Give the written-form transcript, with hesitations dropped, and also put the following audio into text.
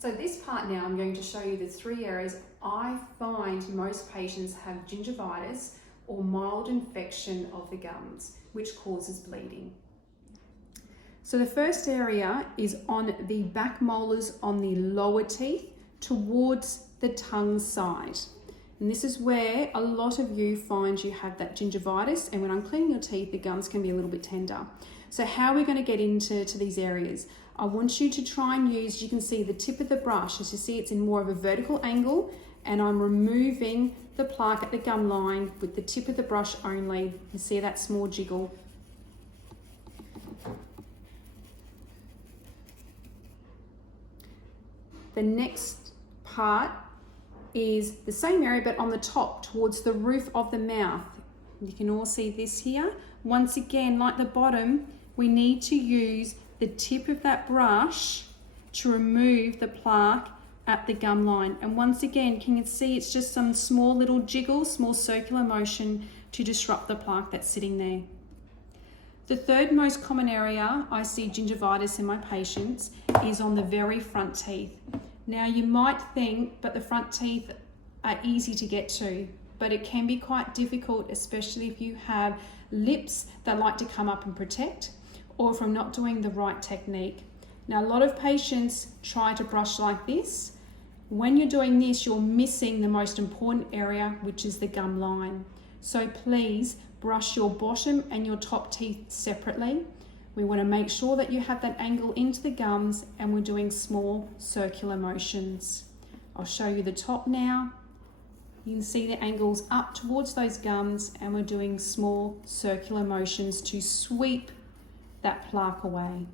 So this part now, I'm going to show you the 3 areas I find most patients have gingivitis or mild infection of the gums, which causes bleeding. So the first area is on the back molars on the lower teeth towards the tongue side. And this is where a lot of you find you have that gingivitis, and when I'm cleaning your teeth, the gums can be a little bit tender. So how are we going to get into these areas? I want you to try and use, you can see the tip of the brush, as you see it's in more of a vertical angle, and I'm removing the plaque at the gum line with the tip of the brush only. You see that small jiggle. The next part is the same area but on the top towards the roof of the mouth. You can all see this here. Once again, like the bottom, we need to use the tip of that brush to remove the plaque at the gum line. And once again, can you see it's just some small little jiggle, small circular motion to disrupt the plaque that's sitting there. The third most common area I see gingivitis in my patients is on the very front teeth. Now you might think, but the front teeth are easy to get to, but it can be quite difficult, especially if you have lips that like to come up and protect, or from not doing the right technique. Now, a lot of patients try to brush like this. When you're doing this, you're missing the most important area, which is the gum line. So please brush your bottom and your top teeth separately. We want to make sure that you have that angle into the gums, and we're doing small circular motions. I'll show you the top now. You can see the angles up towards those gums, and we're doing small circular motions to sweep that plaque away.